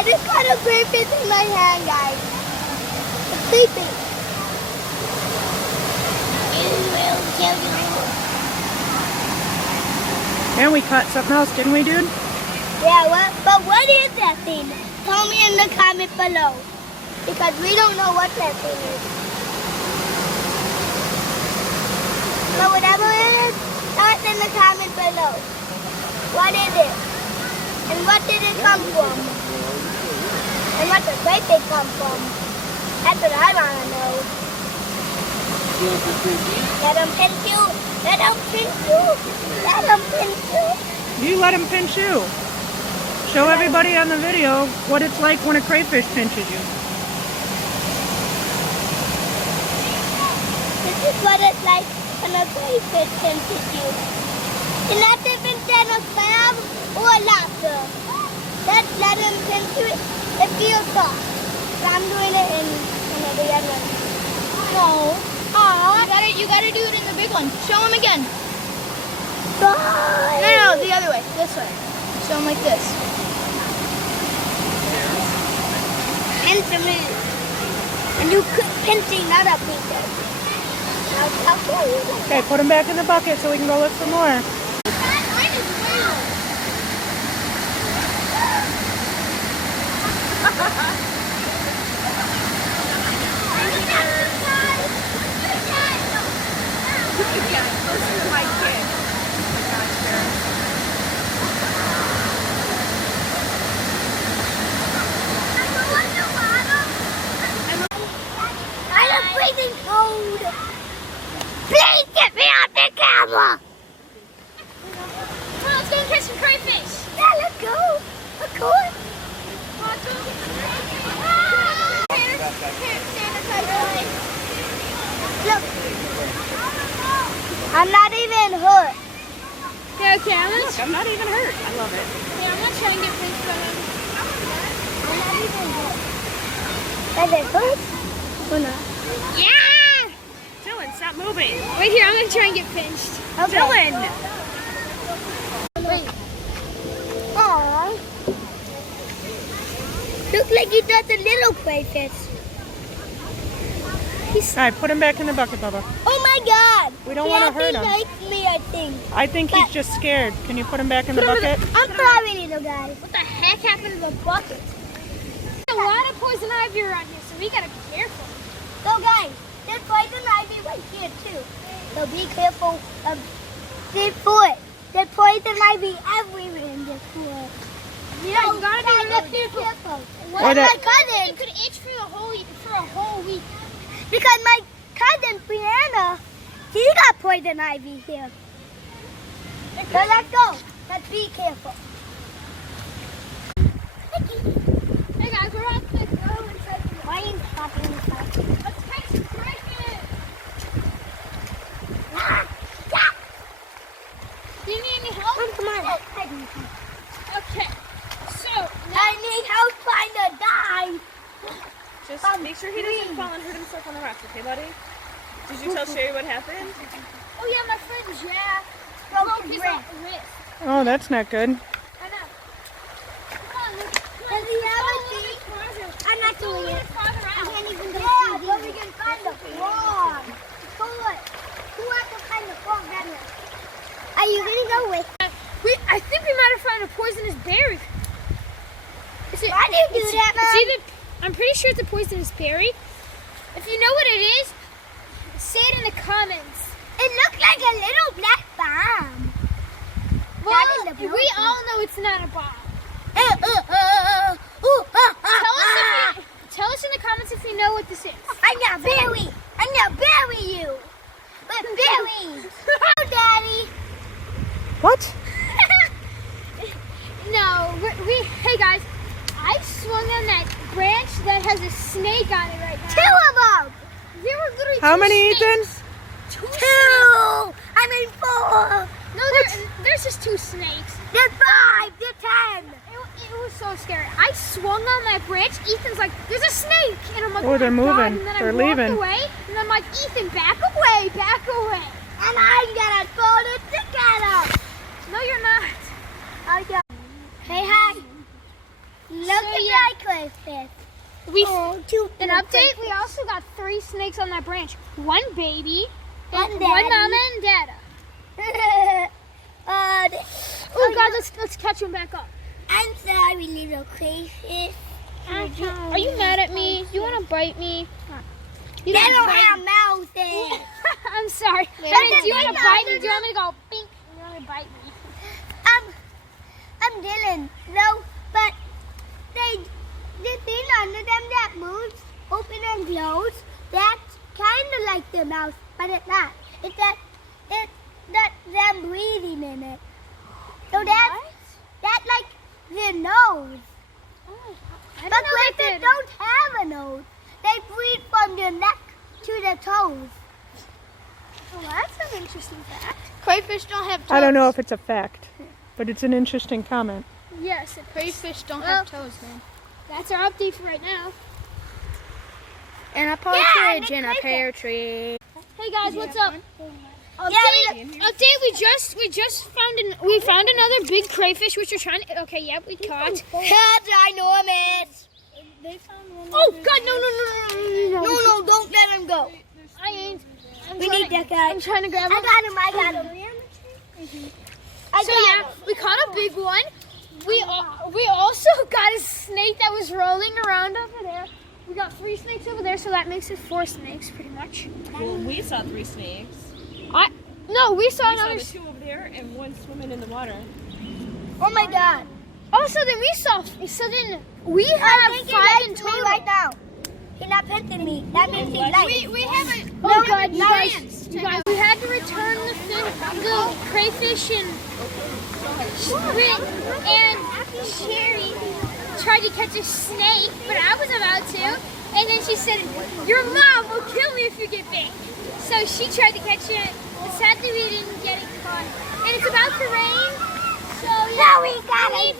I just got a crayfish in my hand, guys. It's sleeping. It will kill you. And we caught something else, didn't we, dude? Yeah, but what is that thing? Tell me in the comment below. Because we don't know what that thing is. But whatever it is, tell us in the comment below. What is it? And what did it come from? And what does crayfish come from? That's what I want to know. Let them pinch you. Let them pinch you. Let them pinch you. You let him pinch you. Show everybody on the video what it's like when a crayfish pinches you. This is what it's like when a crayfish pinches you. It's not different than a crab or a lobster. Let's let him pinch you. It feels soft. So I'm doing it in the other one. No. You gotta do it in the big one. Show him again. Bye. No, the other way. This way. Show him like this. Pinch him in. And you could pinching other pieces. I'll show you. Okay, put him back in the bucket so we can go look for more. I'm freezing cold. Please get me off the camera. Come on, let's go and catch some crayfish. Yeah, let's go. Of course. Look. I'm not even hurt. Yeah, okay, I'm Look, I'm not even hurt. I love it. gonna try and get pinched by him. I'm not even hurt. Does it hurt? Or not? Yeah! Dylan, stop moving. Wait here, I'm gonna try and get pinched. Okay. Dylan! Wait. Aww. Looks like he does a little crayfish. Alright, put him back in the bucket, Bubba. Oh my God! We don't want to hurt him. He likes me, I think. I think he's just scared. Can you put him back in the bucket? I'm sorry, little guy. What the heck happened to the bucket? There's a lot of poison ivy around here, so we gotta be careful. So guys, there's poison ivy right here too. So be careful of this foot. There's poison ivy everywhere in this foot. Yeah, you gotta be Let's really be careful. Or What that- my cousin? You could itch for a whole week. Because my cousin Brianna, she got poison ivy here. So let's go. Let's be careful. Hey guys, we're about to go inside. Why are you stopping the car? Let's catch some crayfish. Do you need any help? Come on. Okay. So I need help find a dive. Just make sure he doesn't fall and hurt himself on the rocks, okay, buddy? Did you tell Sherry what happened? oh yeah, my friend Jack Broke broke his his wrist. wrist. Oh, that's not good. I know. Come on, Does he have a seat? I'm not doing it. farther I out. can't even go. Yeah, so we can find the frog. Good. Who wants to find the frog better? Are you gonna go with? I think we might have found a poisonous berry. Why do you do that, Mom? I'm pretty sure it's a poisonous berry. If you know what it is, say it in the comments. It looks like a little black bomb. Well, in the blue we one. all know it's not a bomb. Tell us in the comments if you know what this is. I'm gonna bury you. But bury. Oh, Daddy. What? No, hey guys, I swung on that branch that has a snake on it right now. 2 of them. There were literally How two many, snakes. Ethan? 2. I mean 4. No, there's just 2 snakes. There's 5. There's 10. It was so scary. I swung on that branch. Ethan's like, "There's a snake," and I'm like, Oh, they're my God." moving. And then They're I walked leaving. away, and I'm like, "Ethan, back away, back away." And I'm gonna fold it together. No, you're not. Okay. Hey, hi. Look So, at yeah. my crayfish. We Two an update. We also got 3 snakes on that branch. One baby, One and daddy. one mama and dada. Oh God, let's catch them back up. I'm sorry, little crayfish. Are you mad at me? You want to bite me? They don't have mouths. I'm sorry. Yeah. Do you want to bite me? Do you want me to go bink? You want to bite me? I'm Dylan. No, but the thing under them that moves, open and close, that's kind of like the mouth, but it's not. It's that them breathing in it. So that's like the nose. Oh, But crayfish don't have a nose. They breathe from the neck to the toes. Oh, that's an interesting fact. Crayfish don't have toes. I don't know if it's a fact, but it's an interesting comment. Yes, Crayfish don't have toes, man. that's our update for right now. And a partridge in a pear tree. Hey guys, what's up? Yeah, Update. We just found another big crayfish, which we're trying to. Okay, yep, we caught. ginormous. Oh God, no! No, don't let him go. I ain't. We need that guy. I'm trying to grab him. I got him. So yeah, we caught a big one. We also got a snake that was rolling around over there. We got 3 snakes over there, so that makes it 4 snakes, pretty much. Well, we saw 3 snakes. No, we saw We saw another. the 2 over there and 1 swimming in the water. Oh my God. Oh, so then we I have think he 5 likes in me total. right now. He's not pinching me. That means he likes. We have a. Oh God, you guys, we had to return the crayfish and Sherry tried to catch a snake, but I was about to, and then she said, "Your mom will kill me if you get bit." So she tried to catch it, but sadly we didn't get it caught. And it's about to rain, so yeah. No, we got we it. need